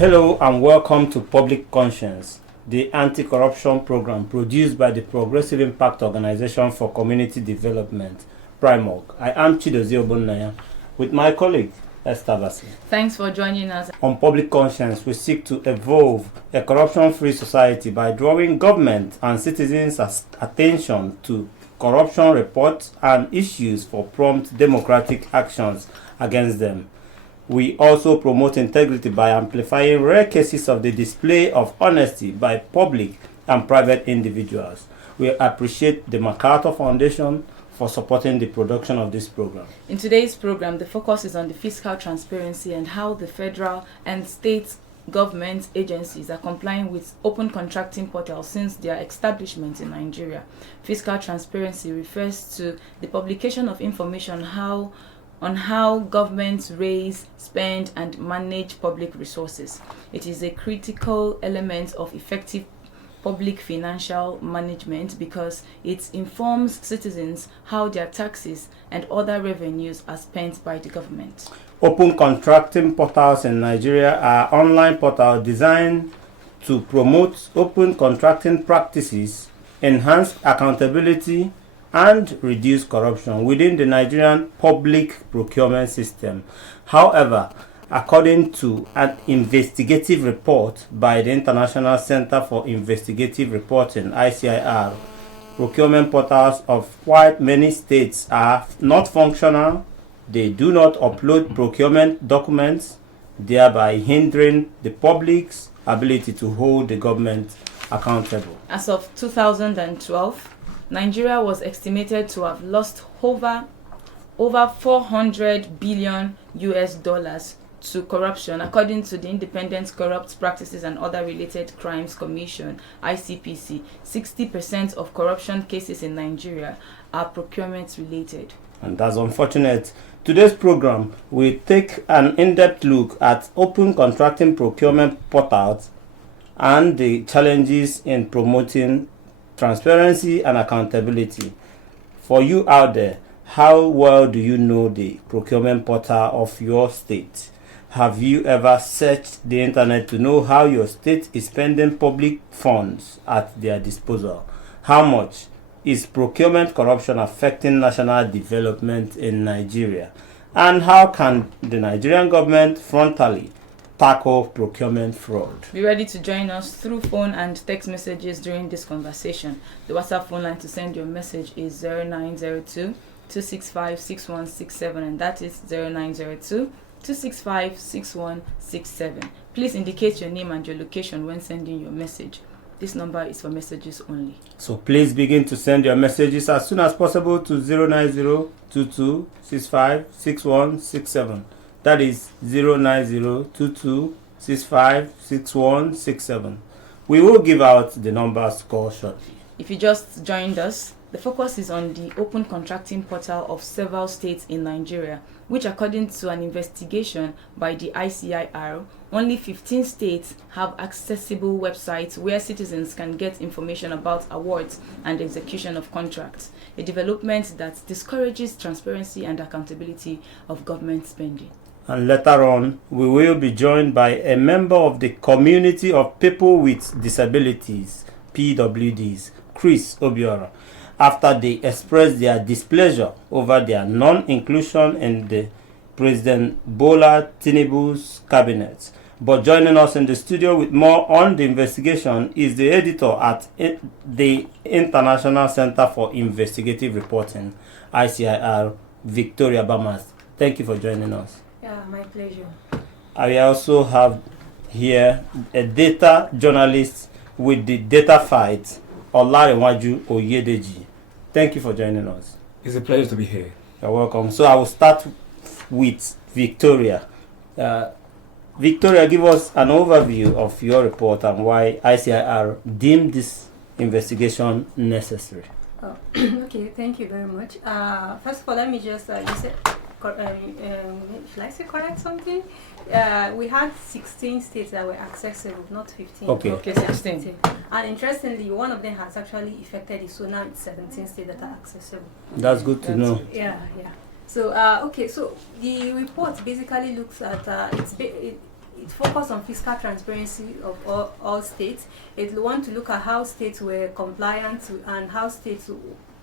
Hello and welcome to Public Conscience, the anti-corruption program produced by the Progressive Impact Organization for Community Development, PRIMOG. I am Chidozie Ogbonnaya with my colleague, Esther Bassi. Thanks for joining us. On Public Conscience, we seek to evolve a corruption-free society by drawing government and citizens' attention to corruption reports and issues for prompt democratic actions against them. We also promote integrity by amplifying rare cases of the display of honesty by public and private individuals. We appreciate the MacArthur Foundation for supporting the production of this program. In today's program, the focus is on the fiscal transparency and how the federal and state government agencies are complying with open contracting portals since their establishment in Nigeria. Fiscal transparency refers to the publication of information on how governments raise, spend, and manage public resources. It is a critical element of effective public financial management because it informs citizens how their taxes and other revenues are spent by the government. Open contracting portals in Nigeria are online portals designed to promote open contracting practices, enhance accountability, and reduce corruption within the Nigerian public procurement system. However, according to an investigative report by the International Center for Investigative Reporting, ICIR, procurement portals of quite many states are not functional. They do not upload procurement documents, thereby hindering the public's ability to hold the government accountable. As of 2012, Nigeria was estimated to have lost over $400 billion to corruption, according to the Independent Corrupt Practices and Other Related Crimes Commission, ICPC. 60% of corruption cases in Nigeria are procurement related. And that's unfortunate. Today's program will take an in-depth look at open contracting procurement portals and the challenges in promoting transparency and accountability. For you out there, how well do you know the procurement portal of your state? Have you ever searched the internet to know how your state is spending public funds at their disposal? How much is procurement corruption affecting national development in Nigeria? And how can the Nigerian government frontally tackle procurement fraud? Be ready to join us through phone and text messages during this conversation. The WhatsApp phone line to send your message is 0902-265-6167, and that is 0902-265-6167. Please indicate your name and your location when sending your message. This number is for messages only. So please begin to send your messages as soon as possible to 09022656167. That is 09022656167. We will give out the numbers call shortly. If you just joined us, the focus is on the open contracting portal of several states in Nigeria, which according to an investigation by the ICIR, only 15 states have accessible websites where citizens can get information about awards and execution of contracts, a development that discourages transparency and accountability of government spending. And later on, we will be joined by a member of the Community of People with Disabilities, PWDs, Chris Obiora, after they expressed their displeasure over their non-inclusion in the President Bola Tinubu's cabinet. But joining us in the studio with more on the investigation is the editor at the International Center for Investigative Reporting, ICIR, Victoria Bamas. Thank you for joining us. Yeah, my pleasure. I also have here a data journalist with the data fight, Olarewaju Oyedeji. Thank you for joining us. It's a pleasure to be here. You're welcome. So I will start with Victoria. Victoria, give us an overview of your report and why ICIR deemed this investigation necessary. Okay, thank you very much. First of all, let me just you said, should I say correct something? We had 16 states that were accessible, not 15. Okay, 16. And interestingly, one of them has actually affected it, so now it's 17 states that are accessible. That's good to know. Yeah. So, okay, so the report basically looks at, it focused on fiscal transparency of all states. It want to look at how states were compliant and how states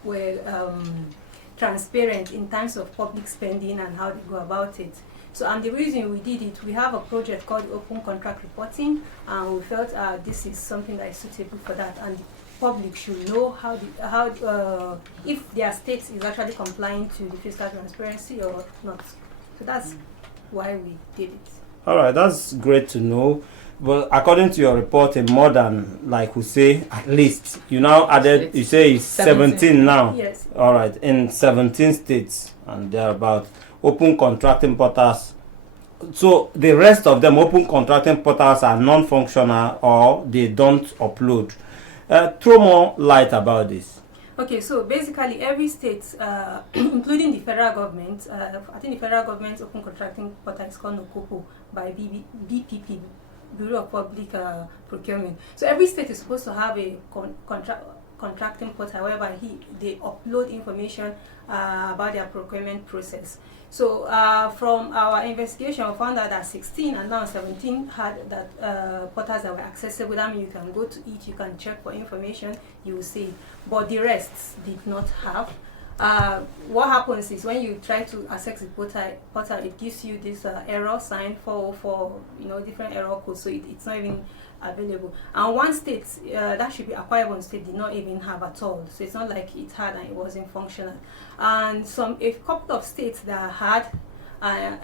were transparent in terms of public spending and how they go about it. So, and the reason we did it, we have a project called Open Contract Reporting, and we felt this is something that is suitable for that, and the public should know if their state is actually complying to the fiscal transparency or not. So that's why we did it. All right, that's great to know. Well, according to your report, more than, like we say, at least, you now added, you say it's 17 now. Yes. All right, in 17 states and thereabout, open contracting portals. So the rest of them, open contracting portals, are non-functional or they don't upload. Throw more light about this. Okay, so basically every state, including the federal government, I think the federal government's open contracting portal is called NOCOPO by BPP, Bureau of Public Procurement. So every state is supposed to have a contracting portal whereby they upload information about their procurement process. So from our investigation, we found out that 16 and now 17 had that portals that were accessible. That means you can go to each, you can check for information, you will see. But the rest did not have. What happens is when you try to access the portal, it gives you this error sign for different error codes, so it's not even available. And one state that should be Akwa Ibom State did not even have at all, so it's not like it had and it wasn't functional. And a couple of states that had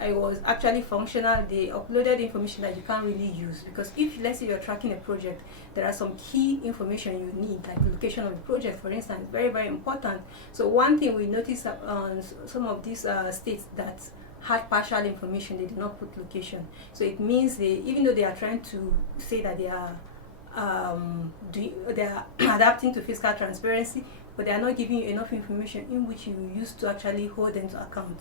it was actually functional, they uploaded information that you can't really use, because if, let's say, you're tracking a project, there are some key information you need, like the location of the project, for instance, very, very important. So one thing we noticed on some of these states that had partial information, they did not put location. So it means even though they are trying to say that they are adapting to fiscal transparency, but they are not giving you enough information in which you use to actually hold them to account.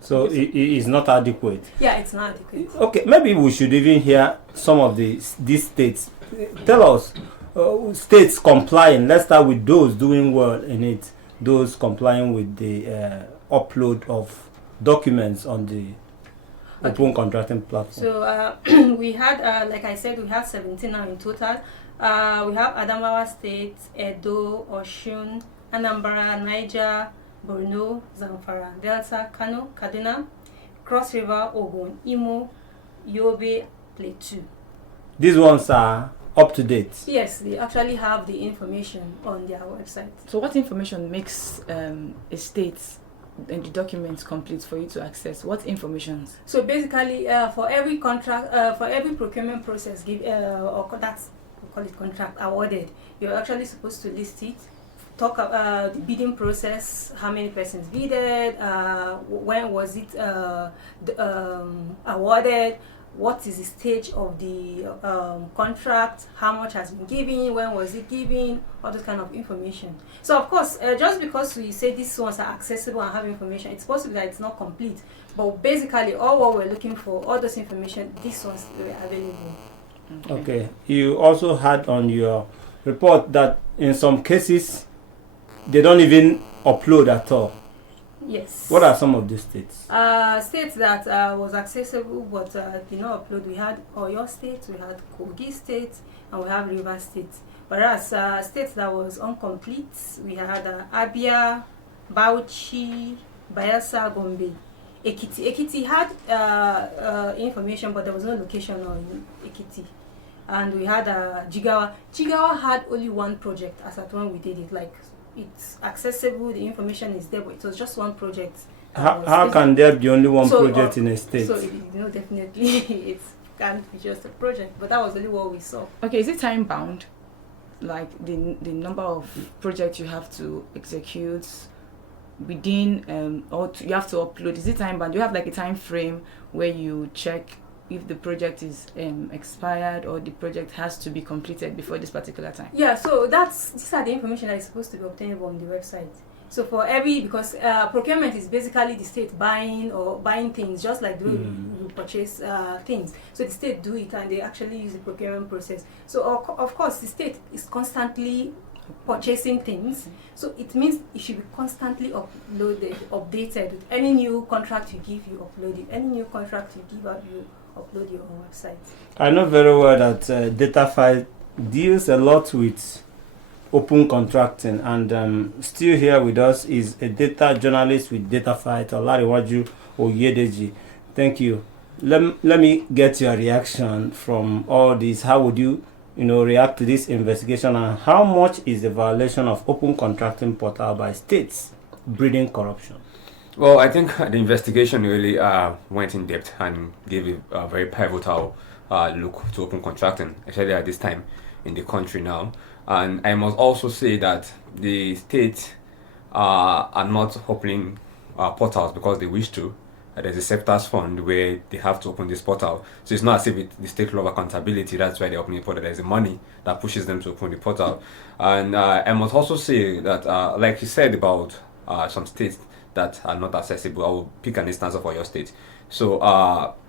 So it is not adequate. Yeah, it's not adequate. Okay, maybe we should even hear some of these states. Tell us, states complying. Let's start with those doing well in it. Those complying with the upload of documents on the open contracting platform. So we had, like I said, we have 17 now in total. We have Adamawa State, Edo, Osun, Anambra, Niger, Borno, Zamfara, Delta, Kano, Kaduna, Cross River, Ogun, Imo, Yobe, Plateau. These ones are up to date. Yes, they actually have the information on their website. So what information makes a state and the documents complete for you to access? What information? So basically, for every contract, for every procurement process, or that's, we call it contract awarded, you're actually supposed to list it. Talk about the bidding process, how many persons bidded, when was it awarded, what is the stage of the contract, how much has been given, when was it given, all those kind of information. So of course, just because we say these ones are accessible and have information, it's possible that it's not complete. But basically, all what we're looking for, all those information, these ones were available. Okay. You also had on your report that in some cases, they don't even upload at all. Yes. What are some of these states? States that was accessible but did not upload. We had Oyo State, we had Kogi State, and we have River State. Whereas states that was incomplete, we had Abia, Bauchi, Bayelsa, Gombe, Ekiti. Ekiti had information, but there was no location on Ekiti. And we had Jigawa. Jigawa had only one project as at when we did it. Like, it's accessible, the information is there, but it was just one project. How can there be only one project in a state? So, definitely it can't be just a project, but that was only what we saw. Okay, is it time bound? Like the number of projects you have to execute within, you have to upload, is it time bound? Do you have like a time frame where you check if the project is expired or the project has to be completed before this particular time? Yeah, so these are the information that is supposed to be obtainable on the website. So for because procurement is basically the state buying things, just like the way we purchase things. So the state do it and they actually use the procurement process. So of course the state is constantly purchasing things. So it means it should be constantly updated. With any new contract you give, you upload it. Any new contract you give out, you upload your own website. I know very well that DataFi deals a lot with open contracting, and still here with us is a data journalist with DataFi, Olariwaju Oyedeji. Thank you. Let me get your reaction from all this. How would you react to this investigation, and how much is the violation of open contracting portal by states breeding corruption? Well, I think the investigation really went in depth and gave a very pivotal look to open contracting, especially at this time in the country now. And I must also say that the states are not opening portals because they wish to. There's a sectors fund where they have to open this portal. So it's not as if the state law of accountability, that's why they're opening the portal. There's the money that pushes them to open the portal. And I must also say that, like you said about some states that are not accessible, I will pick an instance of your state. So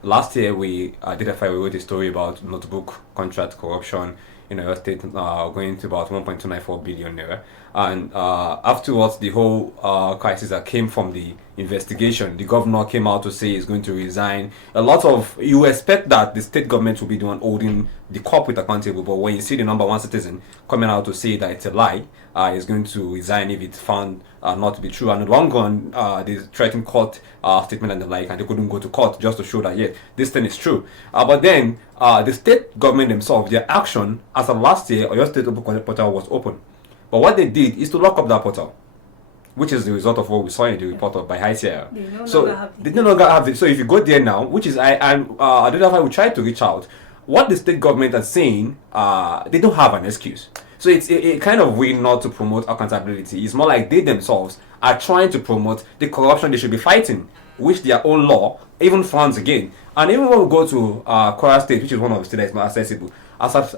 last year we wrote a story about notebook contract corruption in your state, going to about 1.294 billion naira. And afterwards, the whole crisis that came from the investigation, the governor came out to say he's going to resign. You expect that the state government will be the one holding the corporate accountable, but when you see the number one citizen coming out to say that it's a lie, he's going to resign if it's found not to be true. And in the long run, they threatened court statement and the like, and they couldn't go to court just to show that, yes, this thing is true. But then, the state government themselves, their action, as of last year, your state open portal was open. But what they did is to lock up that portal, which is the result of what we saw in the report by ICR. So they no longer have it. So if you go there now, which is I don't know if I would try to reach out. What the state government are saying, they don't have an excuse. So it's a kind of way not to promote accountability. It's more like they themselves are trying to promote the corruption they should be fighting, which their own law even funds again. And even when we go to Kwara State, which is one of the states that's more accessible, as of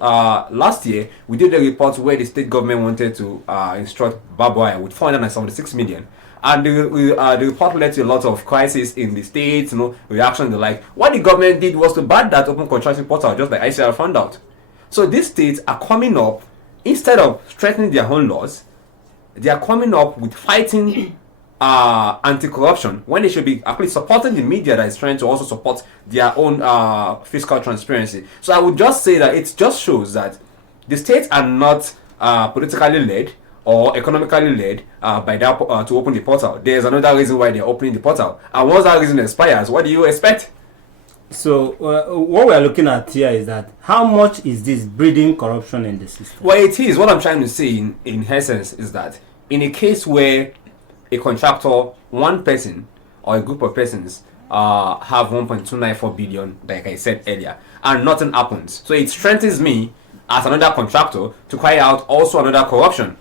last year, we did a report where the state government wanted to instruct barbed wire with 476 million. And the report led to a lot of crisis in the states, reaction and the like. What the government did was to ban that open contracting portal, just like ICR found out. So these states are coming up, instead of strengthening their own laws, they are coming up with fighting anti-corruption when they should be actually supporting the media that is trying to also support their own fiscal transparency. So I would just say that it just shows that the states are not politically led or economically led by that to open the portal. There's another reason why they're opening the portal. And once that reason expires, what do you expect? So what we are looking at here is that how much is this breeding corruption in the system? Well, it is. What I'm trying to say in essence is that in a case where a contractor, one person or a group of persons have 1.294 billion, like I said earlier, and nothing happens. So it strengthens me as another contractor to carry out also another corruption.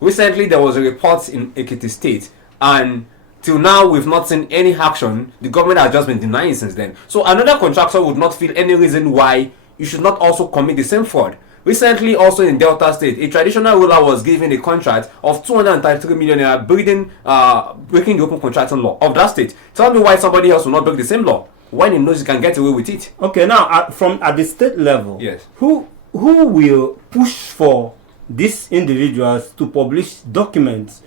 Recently, there was a report in Ekiti State, and till now we've not seen any action. The government has just been denying since then. So another contractor would not feel any reason why you should not also commit the same fraud. Recently, also in Delta State, a traditional ruler was given a contract of 233 million naira, breaking the open contracting law of that state. Tell me why somebody else will not break the same law when he knows he can get away with it. Okay, now at the state level, yes, who will push for these individuals to publish documents,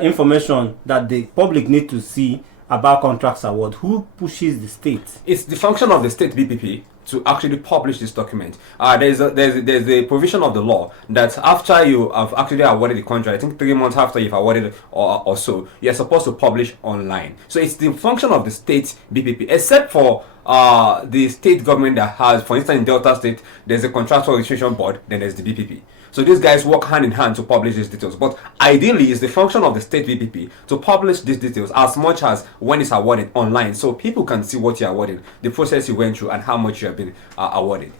information that the public need to see about contracts award? Who pushes the state? It's the function of the state BPP to actually publish this document. There's a provision of the law that after you have actually awarded the contract, I think 3 months after you've awarded or so, you're supposed to publish online. So it's the function of the state BPP, except for the state government that has, for instance, in Delta State, there's a contractual registration board, then there's the BPP. So these guys work hand in hand to publish these details. But ideally, it's the function of the state BPP to publish these details as much as when it's awarded online, so people can see what you're awarding, the process you went through, and how much you have been awarded.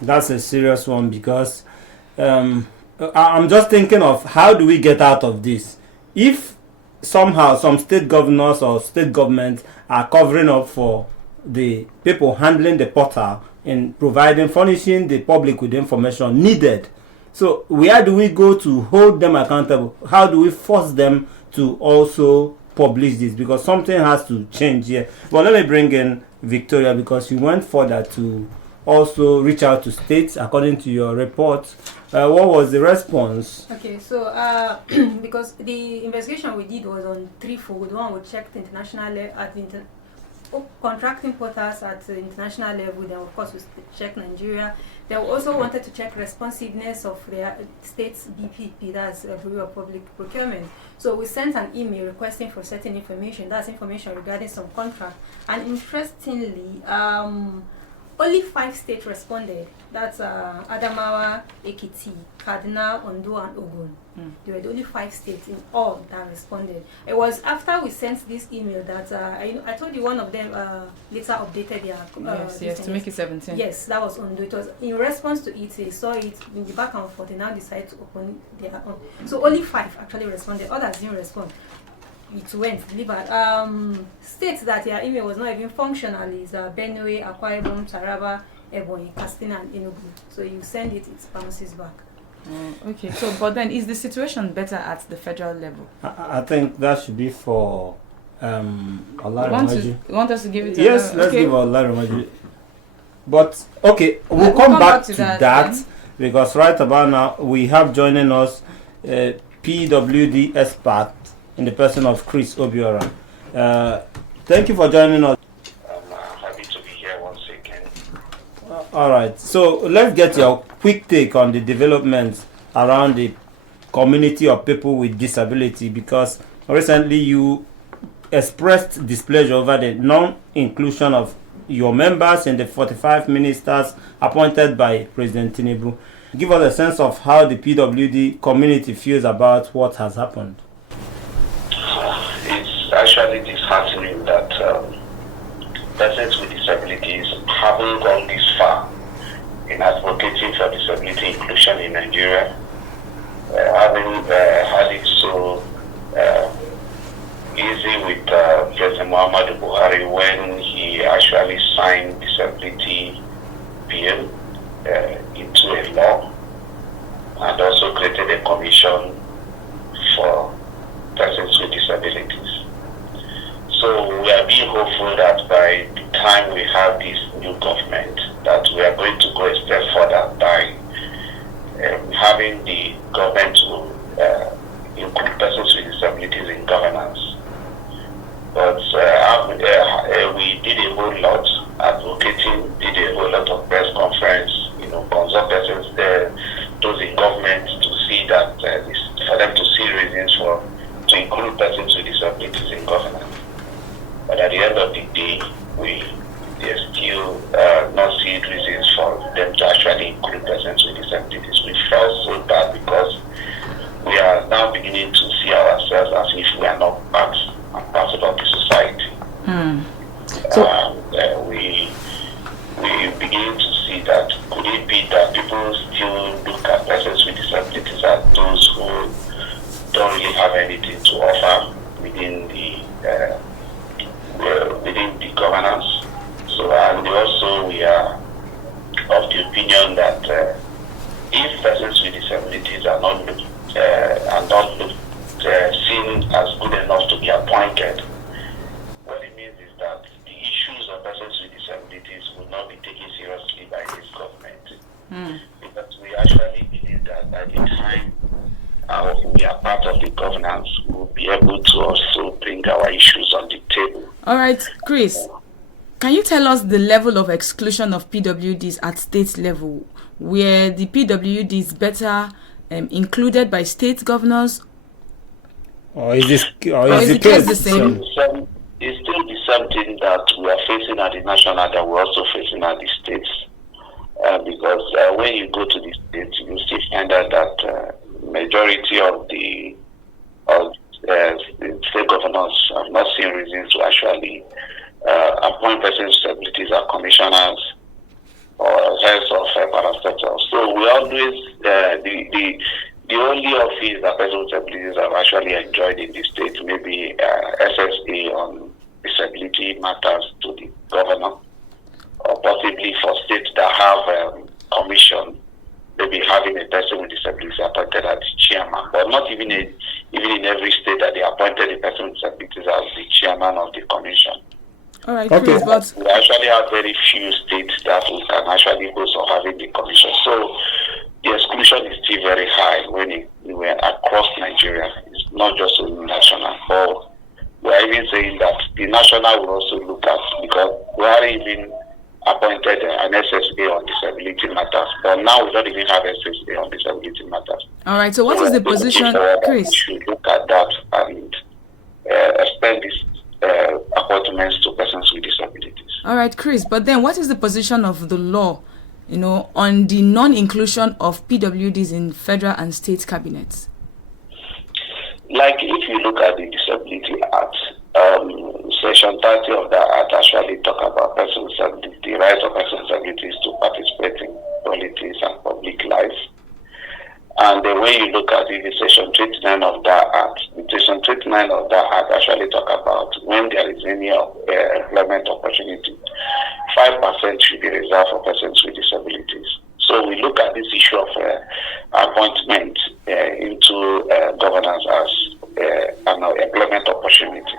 That's a serious one, because I'm just thinking of how do we get out of this? If somehow some state governors or state governments are covering up for the people handling the portal in furnishing the public with the information needed, so where do we go to hold them accountable? How do we force them to also publish this? Because something has to change here. Well, let me bring in Victoria, because you went further to also reach out to states according to your report. What was the response? Okay, so because the investigation we did was on threefold. One, we checked international contracting portals at the international level. Then, of course, we checked Nigeria. They also wanted to check responsiveness of their state's BPP, that's Bureau of Public Procurement. So we sent an email requesting for certain information. That's information regarding some contract. And interestingly, only 5 states responded. That's Adamawa, Ekiti, Kaduna, Ondo, and Ogun. There were only 5 states in all that responded. It was after we sent this email that I told you one of them later updated their yes, to make it 17. Yes, that was Ondo. It was in response to it. They saw it in the back and forth. They now decided to open their own. So only 5 actually responded. Others didn't respond. It went delivered. States that their email was not even functional is Benue, Akwa Ibom, Taraba, Ebonyi, Katsina, and Enugu. So you send it, it bounces back. Okay. So, but then is the situation better at the federal level? I think that should be for Olarimaji. You want us to give it? Yes, let's give Olarimaji. But okay, we'll come back to that because right about now we have joining us PWD expert in the person of Chris Obiora. Thank you for joining us. I'm happy to be here once again. All right, so let's get your quick take on the developments around the community of people with disability, because recently you expressed displeasure over the non-inclusion of your members in the 45 ministers appointed by President Tinubu. Give us a sense of how the PWD community feels about what has happened. It's actually disheartening that persons with disabilities haven't gone this far in advocating for disability inclusion in Nigeria, having had it so easy with President Muhammadu Buhari when he actually signed disability bill into a law and also created a commission for persons with disabilities. So we are being hopeful that by the time we have this new government, that we are going to go a step further by having the government to include persons with disabilities in governance. But we did a whole lot advocating, did a whole lot of press conference, consult persons there, those in government to see that for them to see reasons to include persons with disabilities in governance. But at the end of the day, they still not see reasons for them to actually include persons with disabilities. We felt so bad because we are now beginning to see ourselves as if we are not part and parcel of the society. We begin to see that could it be that people still look at persons with disabilities as those who don't really have anything to offer within the governance. So, and also we are of the opinion that if persons with disabilities are not seen as good enough to be appointed, what it means is that the issues of persons with disabilities will not be taken seriously by this government. Because we actually believe that by the time we are part of the governance, we'll be able to also bring our issues on the table. All right, Chris, can you tell us the level of exclusion of PWDs at state level, where the PWDs better included by state governors? Or is the case the same? It's still the same thing that we are facing at the national that we're also facing at the states. Because when you go to the states, you still find out that majority of the state governors have not seen reasons to actually appoint persons with disabilities as commissioners or heads of parastatals. So we always the only office that persons with disabilities have actually enjoyed in the state, maybe SSA on disability matters to the governor, or possibly for states that have commission, maybe having a person with disabilities appointed as the chairman, but not even in every state that they appointed a person with disabilities as the chairman of the commission. All right, Okay. Chris, but We actually have very few states that we can actually boast of having the commission. So the exclusion is still very high when we're across Nigeria. It's not just only national. But we're even saying that the national will also look at, because we haven't even appointed an SSA on disability matters. But now we don't even have SSA on disability matters. all right. So what is the position, We Chris? should look at that and extend these appointments to persons with disabilities. All right, Chris. But then, what is the position of the law, on the non-inclusion of PWDs in federal and state cabinets? Like, if you look at the Disability Act, Section 30 of that Act actually talk about persons with the right of persons with disabilities to participate in politics and public life. And then when you look at it, the Section 29 of that Act, the Section 29 of that Act actually talk about when there is any employment opportunity, 5% should be reserved for persons with disabilities. So we look at this issue of appointment into governance as an employment opportunity.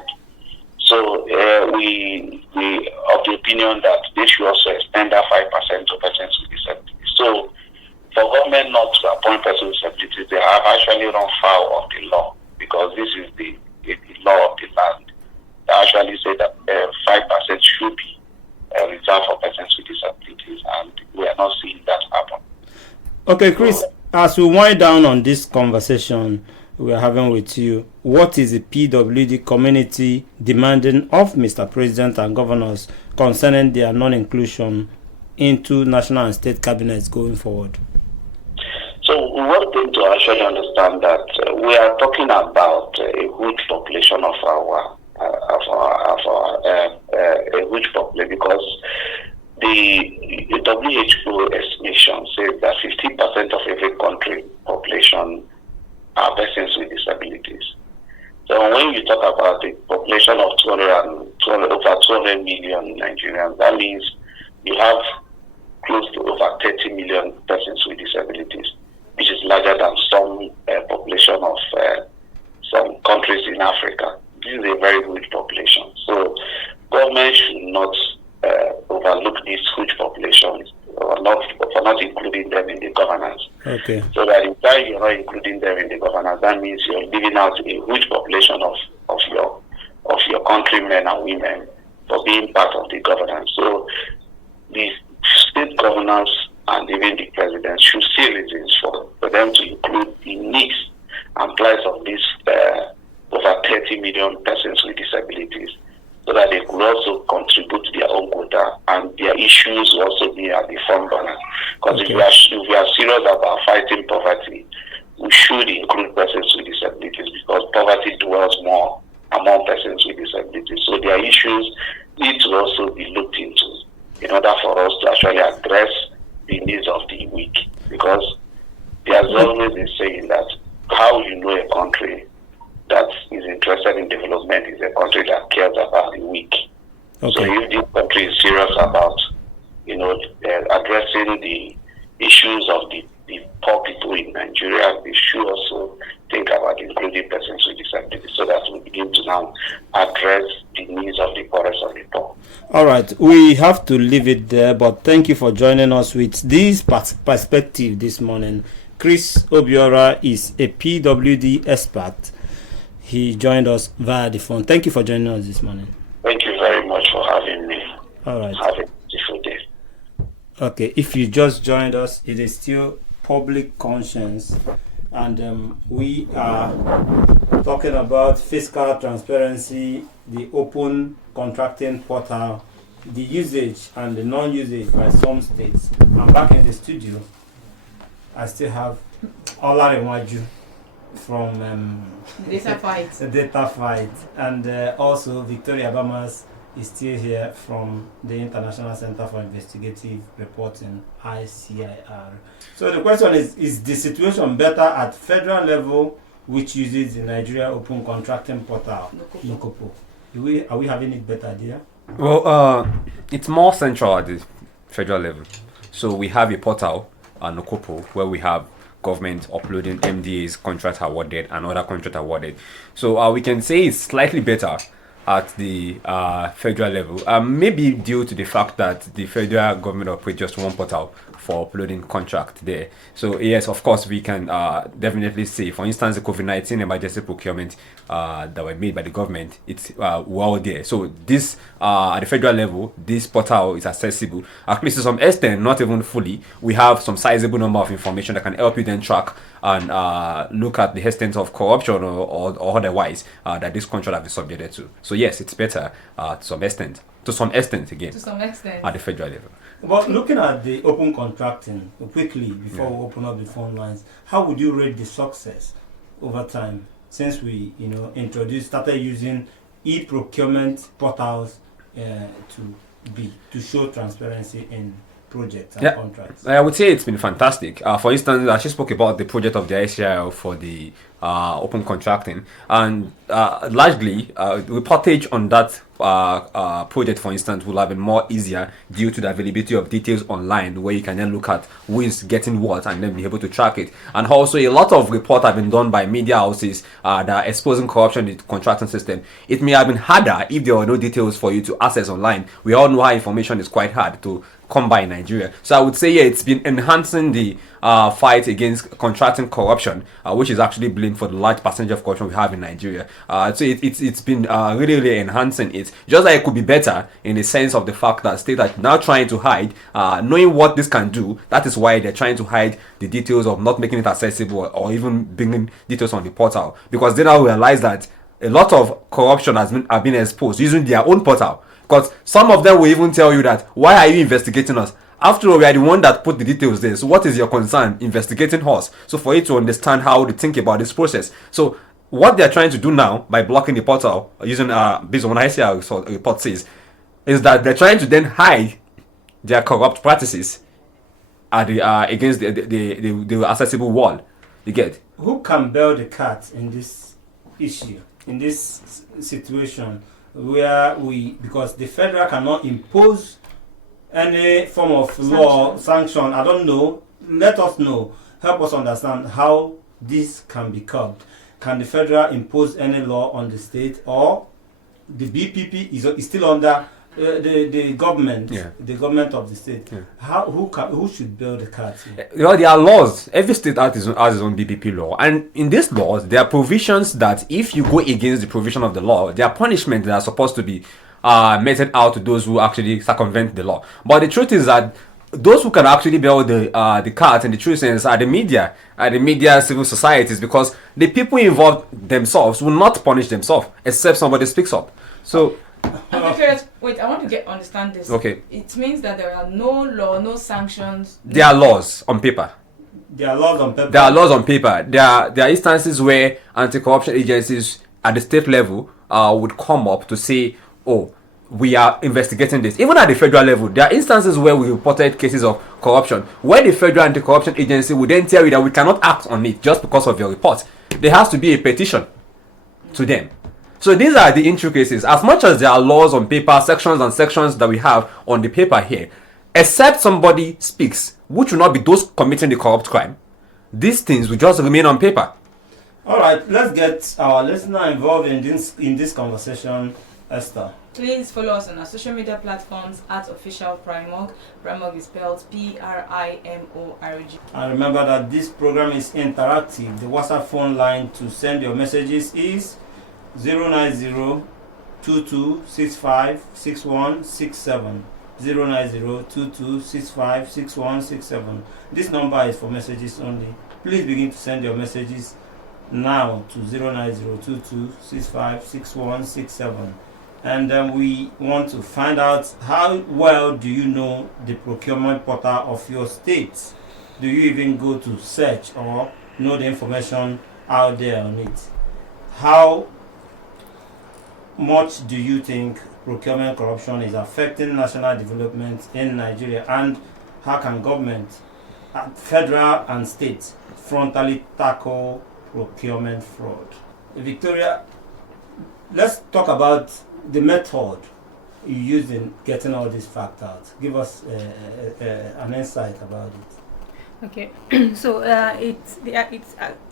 So we of the opinion that they should also extend that 5% to persons with disabilities. So for government not to appoint persons with disabilities, they have actually run foul of the law, because this is the law of the land. They actually say that 5% should be reserved for persons with disabilities, and we are not seeing that happen. Okay, Chris, as we wind down on this conversation we are having with you, what is the PWD community demanding of Mr. President and governors concerning their non-inclusion into national and state cabinets going forward? So we want them to actually understand that we are talking about a huge population of our a huge population, because the WHO estimation says that 50% of every country population are persons with disabilities. So when you talk about the population of over 200 million Nigerians, that means you have close to over 30 million persons with disabilities, which is larger than some population of some countries in Africa. This is a very huge population. So government should not overlook these huge populations, or for not including them in the governance. Okay. So that in time you're not including them in the governance, that means you're leaving out a huge population of your countrymen and women for being part of the governance. So the state governors and even the president should see reasons for them to include the needs and plights of these over 30 million persons with disabilities, so that they could also contribute to their own quota and their issues will also be at the front burner. Because if we are serious about fighting poverty, we should include persons with disabilities, because poverty dwells more among persons with disabilities. So their issues need to also be looked into in order for us to actually address the needs of the weak. Because there's always a saying that how you know a country that is interested in development is a country that cares about the weak. Okay. So if this country is serious about, addressing the issues of the poor people in Nigeria, we should also think about including persons with disabilities, so that we begin to now address the needs of the poorest of the poor. All right, we have to leave it there, but thank you for joining us with this perspective this morning. Chris Obiora is a PWD expert. He joined us via the phone. Thank you for joining us this morning. Thank you very much for having me. All right. Have a beautiful day. Okay, if you just joined us, it is still Public Conscience, and we are talking about fiscal transparency, the open contracting portal, the usage and the non-usage by some states. I'm back in the studio. I still have Olarinwaju from Data Fight. the Data Fight, and also Victoria Bamas is still here from the International Center for Investigative Reporting, ICIR. So the question is the situation better at federal level, which uses the Nigeria Open Contracting Portal, NOCOPO? Are we having it better there? Well, it's more central at the federal level. So we have a portal, NOCOPO, where we have government uploading MDAs, contract awarded, and other contract awarded. So we can say it's slightly better at the federal level, maybe due to the fact that the federal government operates just one portal for uploading contract there. So yes, of course, we can definitely say, for instance, the COVID-19 emergency procurement that were made by the government, it's well there. So this at the federal level, this portal is accessible, at least to some extent, not even fully. We have some sizable number of information that can help you then track and look at the extent of corruption or otherwise that this contract has been subjected to. So yes, it's better to some extent. To some extent again. To some extent. At the federal level. But looking at the open contracting quickly before we open up the phone lines, how would you rate the success over time since we started using e-procurement portals to show transparency in projects and contracts? I would say it's been fantastic. For instance, I just spoke about the project of the ICIL for the open contracting, and largely reportage on that project, for instance, will have been more easier due to the availability of details online, where you can then look at who is getting what and then be able to track it. And also, a lot of reports have been done by media houses that are exposing corruption in the contracting system. It may have been harder if there were no details for you to access online. We all know how information is quite hard to come by in Nigeria. So I would say, yeah, it's been enhancing the fight against contracting corruption, which is actually blamed for the large percentage of corruption we have in Nigeria. So it's been really enhancing it. Just like it could be better in the sense of the fact that states are now trying to hide, knowing what this can do. That is why they're trying to hide the details of not making it accessible or even bringing details on the portal, because they now realize that a lot of corruption have been exposed using their own portal. Because some of them will even tell you that, why are you investigating us? After all, we are the one that put the details there. So what is your concern investigating us? So for you to understand how to think about this process. So what they're trying to do now by blocking the portal, using based on what ICR report says, is that they're trying to then hide their corrupt practices at against the accessible wall. You get? Who can bail the cat in this issue, in this situation? Where because the federal cannot impose any form of law sanction. I don't know. Let us know. Help us understand how this can be curbed. Can the federal impose any law on the state, or the BPP is still under the government, the government of the state? Who should bail the cat? There are laws. Every state has its own BPP law, and in these laws, there are provisions that if you go against the provision of the law, there are punishments that are supposed to be meted out to those who actually circumvent the law. But the truth is that those who can actually bail the cat in the true sense are the media, civil societies, because the people involved themselves will not punish themselves except somebody speaks up. So. I'm curious. Wait, I want to understand this. Okay. It means that there are no law, no sanctions. There are laws on paper. There are laws on paper. There are laws on paper. There are instances where anti-corruption agencies at the state level would come up to say, oh, we are investigating this. Even at the federal level, there are instances where we reported cases of corruption, where the federal anti-corruption agency would then tell you that we cannot act on it just because of your report. There has to be a petition to them. So these are the intricacies. As much as there are laws on paper, sections and sections that we have on the paper here, except somebody speaks, which will not be those committing the corrupt crime, these things will just remain on paper. All right, let's get our listener involved in this conversation. Esther, please follow us on our social media platforms at official Primorg. Primorg is spelled PRIMORG. And remember that this program is interactive. The WhatsApp phone line to send your messages is 090-2265-6167. 090-2265-6167. This number is for messages only. Please begin to send your messages now to 090-2265-6167. And then we want to find out, how well do you know the procurement portal of your state? Do you even go to search or know the information out there on it? How much do you think procurement corruption is affecting national development in Nigeria, and how can government, federal and state, frontally tackle procurement fraud? Victoria, let's talk about the method you use in getting all these facts out. Give us an insight about it. Okay, so it's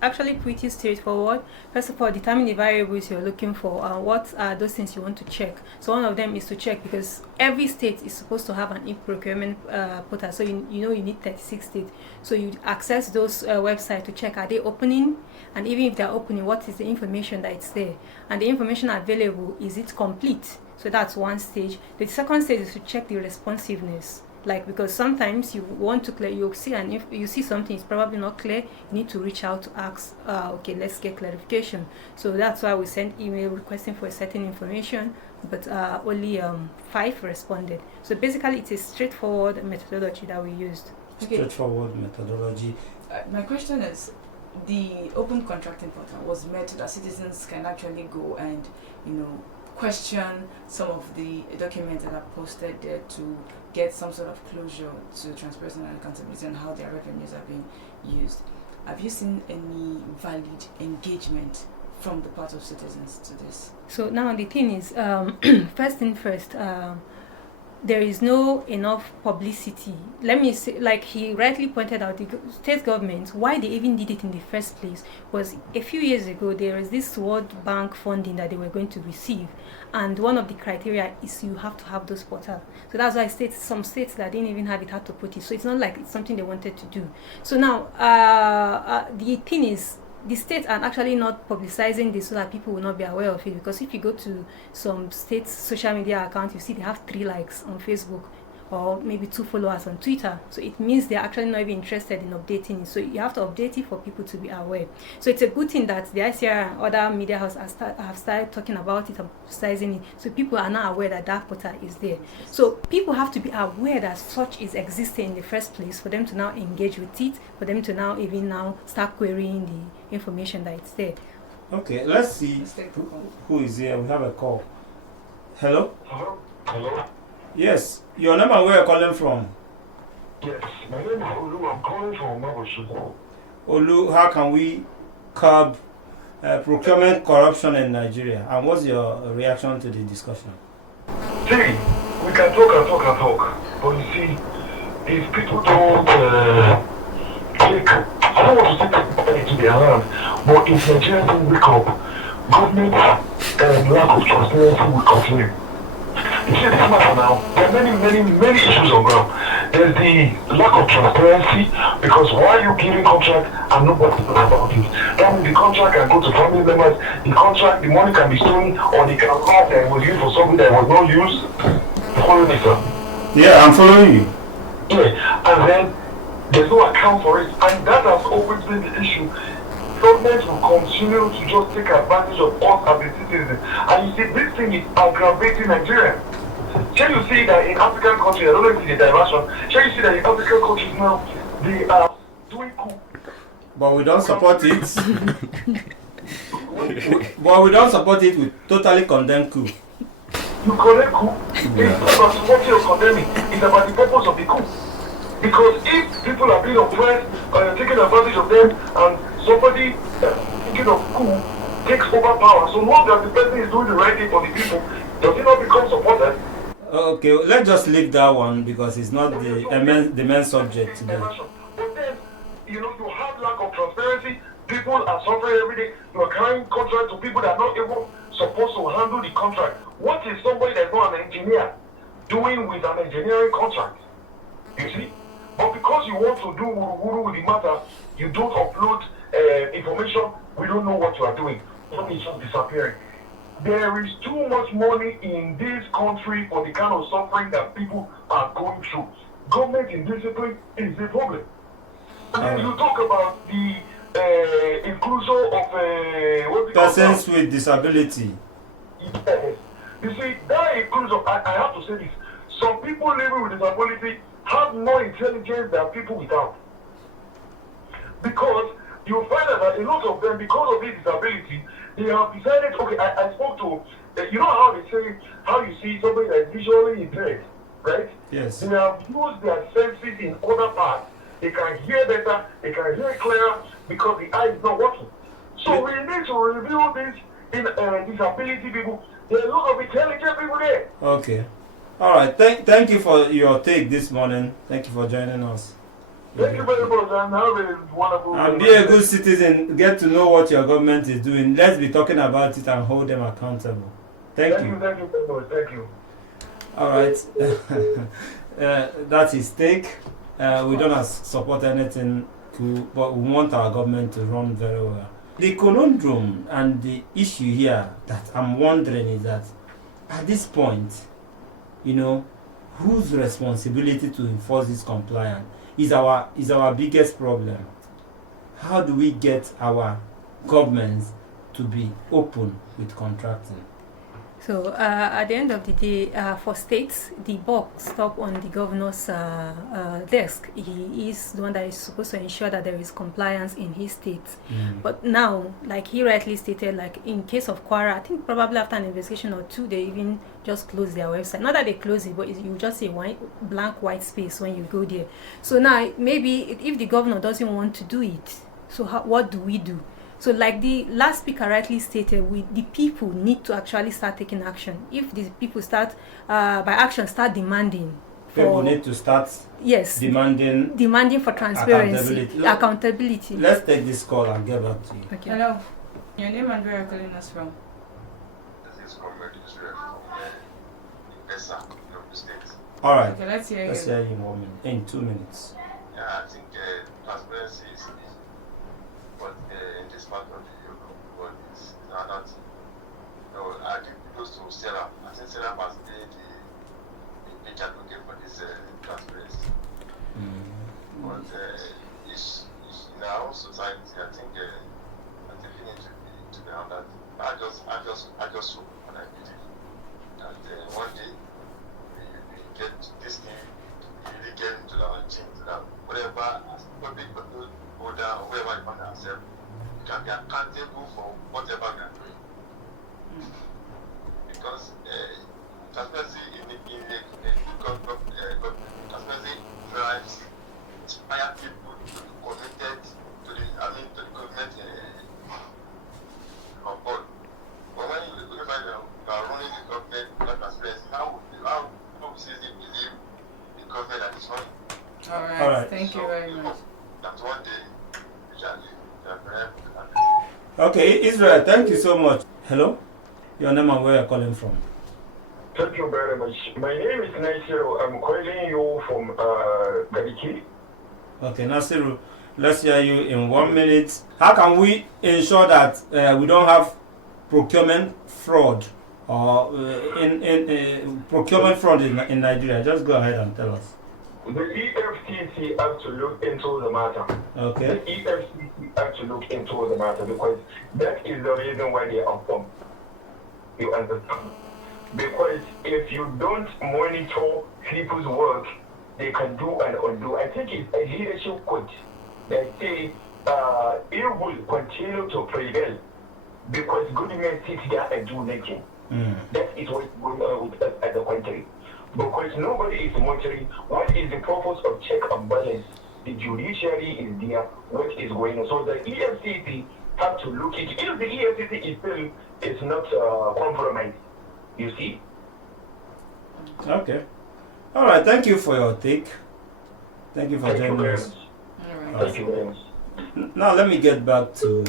actually pretty straightforward. First of all, determine the variables you're looking for. What are those things you want to check? So one of them is to check, because every state is supposed to have an e-procurement portal. So you need 36 states. So you access those websites to check, are they opening? And even if they're opening, what is the information that it's there? And the information available, is it complete? So that's one stage. The second stage is to check the responsiveness. Like, because sometimes you want to clear, you see, and if you see something is probably not clear, you need to reach out to ask, okay, let's get clarification. So that's why we sent email requesting for a certain information, but only 5 responded. So basically, it's a straightforward methodology that we used. Okay. Straightforward methodology. My question is, the open contracting portal was made so that citizens can actually go and, question some of the documents that are posted there to get some sort of closure to transparency and accountability on how their revenues are being used. Have you seen any valid engagement from the part of citizens to this? So now the thing is, first thing first, there is no enough publicity. Let me say, like he rightly pointed out, the state governments, why they even did it in the first place was a few years ago, there was this World Bank funding that they were going to receive. And one of the criteria is you have to have those portals. So that's why some states that didn't even have it had to put it. So it's not like it's something they wanted to do. So now, the thing is, the states are actually not publicizing this so that people will not be aware of it, because if you go to some states' social media account, you see they have 3 likes on Facebook or maybe 2 followers on Twitter. So it means they're actually not even interested in updating it. So you have to update it for people to be aware. So it's a good thing that the ICR and other media houses have started talking about it and publicizing it. So people are now aware that that portal is there. So people have to be aware that such is existing in the first place for them to now engage with it, for them to now start querying the information that it's there. Okay, let's see who is here. We have a call. Hello? Hello? Yes, your name and where you're calling from? Yes, my name is Olu. I'm calling from Maboshu. Olu, how can we curb procurement corruption in Nigeria? And what's your reaction to the discussion? See, we can talk, but you see, if people don't I don't want to take into their hand, but if Nigerians don't wake up, government and lack of transparency will continue. You see, this matter now, there are many issues on ground. There's the lack of transparency, because why are you giving contract and nobody knows about it? That means the contract can go to family members, the money can be stolen, or the account that was used for something that was not used. Follow me, sir? Yeah, I'm following you. Yeah, and then there's no account for it, and that has always been the issue. Government will continue to just take advantage of us as a citizen, and you see, this thing is aggravating Nigeria. Shall you see that in African countries, I don't know if it's a diversion, shall you see that in African countries now, they are doing coup? But we don't support it. But we don't support it, we totally condemn coup. You condemn coup? It's not about supporting or condemning, it's about the purpose of the coup. Because if people are being oppressed, taking advantage of them, and somebody thinking of coup takes over power, so long as the person is doing the right thing for the people, does he not become supported? Okay, let's just leave that one because it's not the main subject today. But then, you have lack of transparency, people are suffering every day, you are carrying contracts to people that are not even supposed to handle the contract. What is somebody that's not an engineer doing with an engineering contract? You see? But because you want to do wuru with the matter, you don't upload information, we don't know what you are doing. Money is just disappearing. There is too much money in this country for the kind of suffering that people are going through. Government indiscipline is the problem. And then you talk about the inclusion of persons with disability. Yes. You see, that inclusion, I have to say this, some people living with disability have more intelligence than people without. Because you find that a lot of them, because of this disability, they have decided, okay, I spoke to, you know how they say, how you see somebody that is visually impaired, right? Yes. They have used their senses in other parts. They can hear better, they can hear clearer, because the eye is not working. So we need to review this in disability people. There are a lot of intelligent people there. Okay. All right. Thank you for your take this morning. Thank you for joining us. Thank you very much, and have a wonderful. And be a good citizen. Get to know what your government is doing. Let's be talking about it and hold them accountable. Thank you. Thank you very much. Thank you. All right. That's his take. We don't support anything cool, but we want our government to run very well. The conundrum and the issue here that I'm wondering is that at this point, whose responsibility to enforce this compliance is our biggest problem. How do we get our governments to be open with contracting? So at the end of the day, for states, the buck stop on the governor's desk. He is the one that is supposed to ensure that there is compliance in his state. But now, like he rightly stated, like in case of Kwara, I think probably after an investigation or two, they even just close their website. Not that they close it, but you just see a blank white space when you go there. So now, maybe if the governor doesn't want to do it, so what do we do? So like the last speaker rightly stated, the people need to actually start taking action. If the people start, by action, start demanding. People need to start demanding for transparency, accountability. Let's take this call and get back to you. Okay. Hello. Your name and where you're calling us from? This is from Israel, from Esa, the state. All right. Okay, let's hear you in 2 minutes. Yeah, I think transparency is key. But in this part of the world is not. No, I think it goes to Sarah. I think Sarah must be the big advocate for this transparency. But in our own society, I think we need to be on that. I just hope and I believe that one day we get this thing, we really get into our team, so that whatever public order or wherever you find ourselves, we can be accountable for whatever we are doing. Because transparency in government, transparency drives, inspire people to be committed to the government on board. But when you are running the government without transparency, how seriously believe the government that is running? All right. Thank you very much. That's one day. Okay, Israel, thank you so much. Hello? Your name and where you're calling from? Thank you very much. My name is Nasiru. I'm calling you from Gariki. Okay, Nasiru, let's hear you in 1 minute. How can we ensure that we don't have procurement fraud or procurement fraud in Nigeria? Just go ahead and tell us. The EFCC has to look into the matter. Okay. The EFCC has to look into the matter because that is the reason why they are formed. You understand? Because if you don't monitor people's work, they can do and undo. I think it's a leadership code that says it will continue to prevail because good men sit there and do nothing. That is what's going on with us as a country. Because nobody is monitoring what is the purpose of check and balance. The judiciary is there, what is going on. So the EFCC have to look at it. If the EFCC is not compromised, you see? Okay. All right, thank you for your take. Thank you for joining us. Thank you very much. Now let me get back to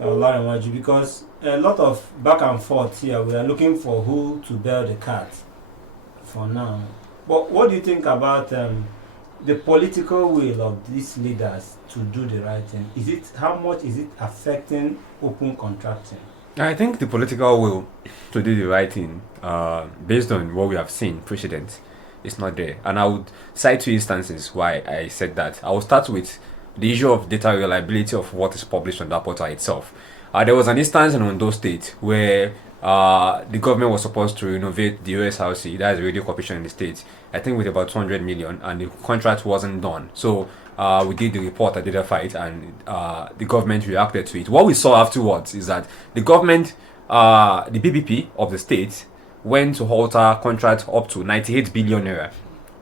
Lauren Waju because a lot of back and forth here. We are looking for who to bear the cat for now. But what do you think about the political will of these leaders to do the right thing? How much is it affecting open contracting? I think the political will to do the right thing, based on what we have seen precedent, is not there. And I would cite 2 instances why I said that. I will start with the issue of data reliability of what is published on that portal itself. There was an instance in Ondo State where the government was supposed to renovate the OSRC, that is Radio Corporation in the state, I think with about 200 million, and the contract wasn't done. So we did the report, identified, and the government reacted to it. What we saw afterwards is that the government, the BBP of the state, went to alter contract up to 98 billion naira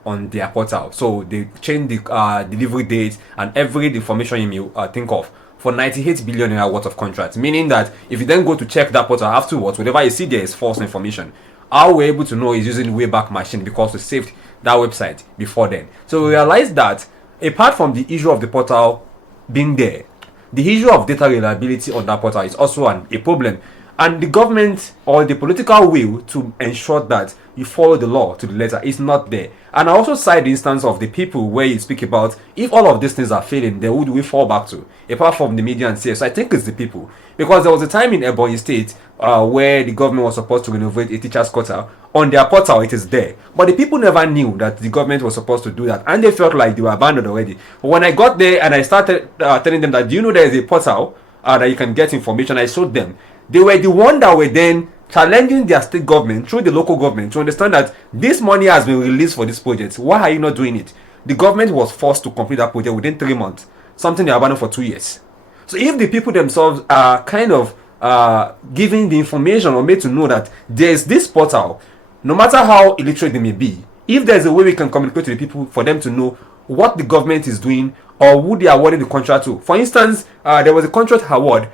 on their portal. So they changed the delivery date and every information you may think of for 98 billion naira worth of contracts, meaning that if you then go to check that portal afterwards, whatever you see there is false information. How we're able to know is using the Wayback Machine because we saved that website before then. So we realized that apart from the issue of the portal being there, the issue of data reliability on that portal is also a problem. And the government or the political will to ensure that you follow the law to the letter is not there. And I also cite the instance of the people where you speak about, if all of these things are failing, then who do we fall back to? Apart from the media and CS. So I think it's the people. Because there was a time in Ebonyi State where the government was supposed to renovate a teacher's quarter. On their portal, it is there. But the people never knew that the government was supposed to do that. And they felt like they were abandoned already. But when I got there and I started telling them that, do you know there is a portal that you can get information, I showed them. They were the one that were then challenging their state government through the local government to understand that this money has been released for this project. Why are you not doing it? The government was forced to complete that project within 3 months, something they abandoned for 2 years. So if the people themselves are kind of giving the information or made to know that there is this portal, no matter how illiterate they may be, if there's a way we can communicate to the people for them to know what the government is doing or who they are awarding the contract to. For instance, there was a contract award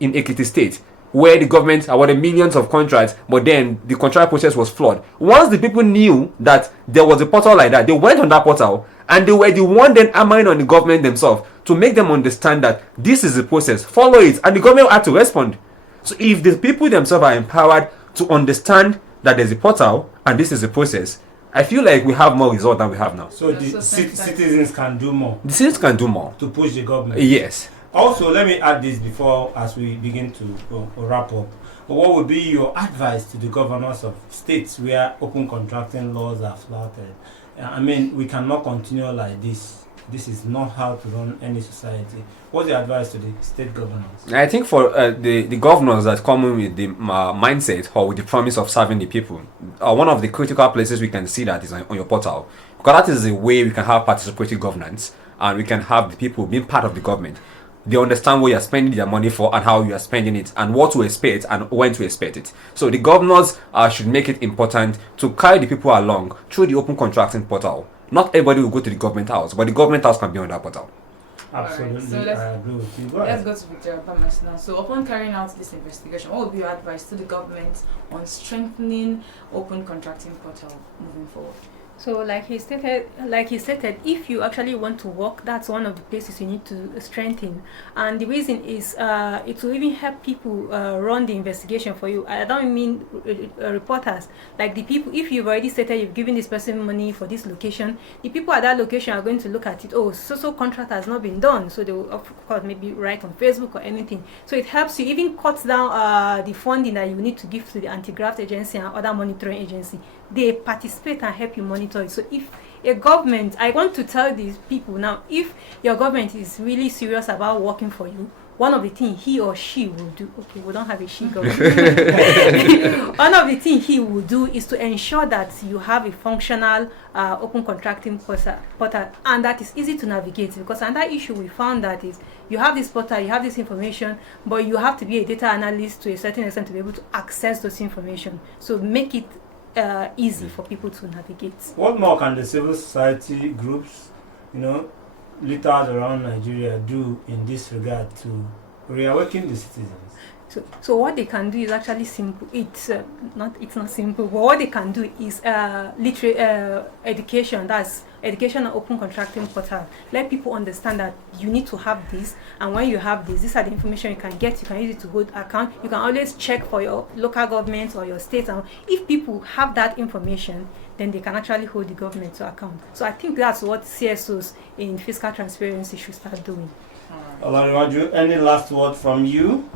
in Ekiti State where the government awarded millions of contracts, but then the contract process was flawed. Once the people knew that there was a portal like that, they went on that portal and they were the one then hammering on the government themselves to make them understand that this is the process, follow it, and the government had to respond. So if the people themselves are empowered to understand that there's a portal and this is a process, I feel like we have more results than we have now. So the citizens can do more. The citizens can do more to push the government. Yes. Also, let me add this before as we begin to wrap up. What would be your advice to the governors of states where open contracting laws are flouted? I mean, we cannot continue like this. This is not how to run any society. What's your advice to the state governors? I think for the governors that come in with the mindset or with the promise of serving the people, one of the critical places we can see that is on your portal. Because that is the way we can have participatory governance and we can have the people being part of the government. They understand what you are spending their money for and how you are spending it and what to expect and when to expect it. So the governors should make it important to carry the people along through the open contracting portal. Not everybody will go to the government house, but the government house can be on that portal. Absolutely, right, so I agree with you. Let's go to Victoria Bamas now. So upon carrying out this investigation, what would be your advice to the government on strengthening open contracting portal moving forward? So like he stated, if you actually want to work, that's one of the places you need to strengthen. And the reason is it will even help people run the investigation for you. I don't mean reporters, like the people. If you've already stated you've given this person money for this location, the people at that location are going to look at it. Oh, so contract has not been done, so they will of course maybe write on Facebook or anything. So it helps you, even cuts down the funding that you need to give to the anti-graft agency and other monitoring agency. They participate and help you monitor it. So if a government, I want to tell these people now, if your government is really serious about working for you, one of the things he or she will do, okay, we don't have a she government. One of the things he will do is to ensure that you have a functional open contracting portal and that is easy to navigate. Because another issue we found that is you have this portal, you have this information, but you have to be a data analyst to a certain extent to be able to access those information. So make it easy for people to navigate. What more can the civil society groups, littered around Nigeria do in this regard to reawaken the citizens? So what they can do is actually simple. It's not simple, but what they can do is education. That's education and open contracting portal. Let people understand that you need to have this, and when you have this, these are the information you can get. You can use it to hold account. You can always check for your local government or your state. And if people have that information, then they can actually hold the government to account. So I think that's what CSOs in fiscal transparency should start doing. Olariwaju, any last word from you?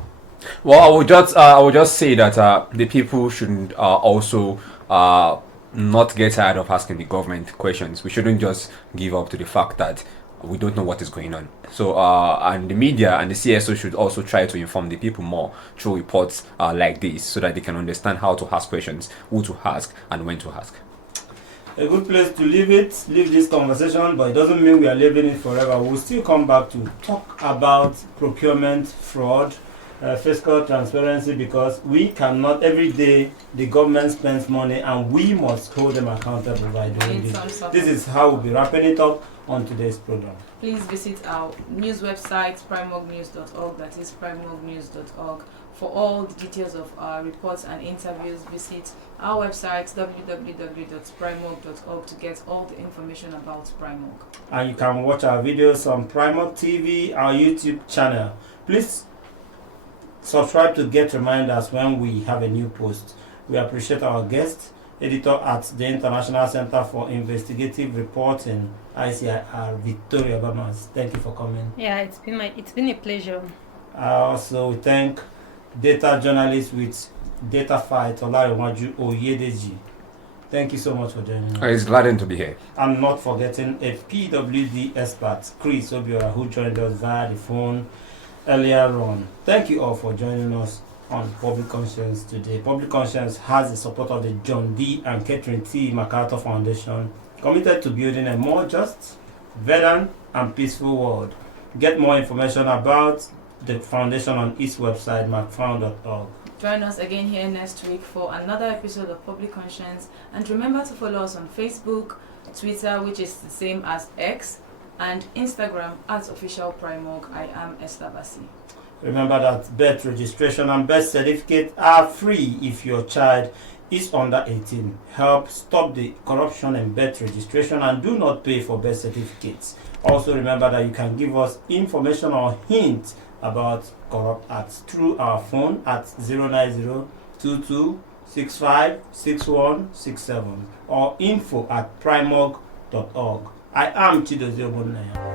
Well, I would just say that the people shouldn't also not get tired of asking the government questions. We shouldn't just give up to the fact that we don't know what is going on. So, and the media and the CSO should also try to inform the people more through reports like this, so that they can understand how to ask questions, who to ask, and when to ask. A good place to leave this conversation, but it doesn't mean we are leaving it forever. We'll still come back to talk about procurement, fraud, fiscal transparency, because we cannot, every day the government spends money and we must hold them accountable by doing this. This is how we'll be wrapping it up on today's program. Please visit our news website, primognews.org, that is primognews.org. For all the details of our reports and interviews, visit Our website www.primorg.org to get all the information about Primorg. And you can watch our videos on Primorg TV, our YouTube channel. Please subscribe to get reminders when we have a new post. We appreciate our guest, editor at the International Center for Investigative Reporting, ICIR, Victoria Bamas. Thank you for coming. Yeah, it's been a pleasure. Also, we thank data journalist with Data Fight, Olariwaju Oyedeji. Thank you so much for joining us. It's glad to be here. I'm not forgetting a PWD expert, Chris Obiora, who joined us via the phone earlier on. Thank you all for joining us on Public Conscience today. Public Conscience has the support of the John D. and Catherine T. MacArthur Foundation, committed to building a more just, verdant, and peaceful world. Get more information about the foundation on its website, macfound.org. Join us again here next week for another episode of Public Conscience, and remember to follow us on Facebook, Twitter, which is the same as X, and Instagram at Official Primorg. I am Esther Basi. Remember that birth registration and birth certificate are free if your child is under 18. Help stop the corruption in birth registration and do not pay for birth certificates. Also remember that you can give us information or hints about corrupt acts through our phone at 09022656167 or info@primorg.org. I am Chidozie Ogbonnaya.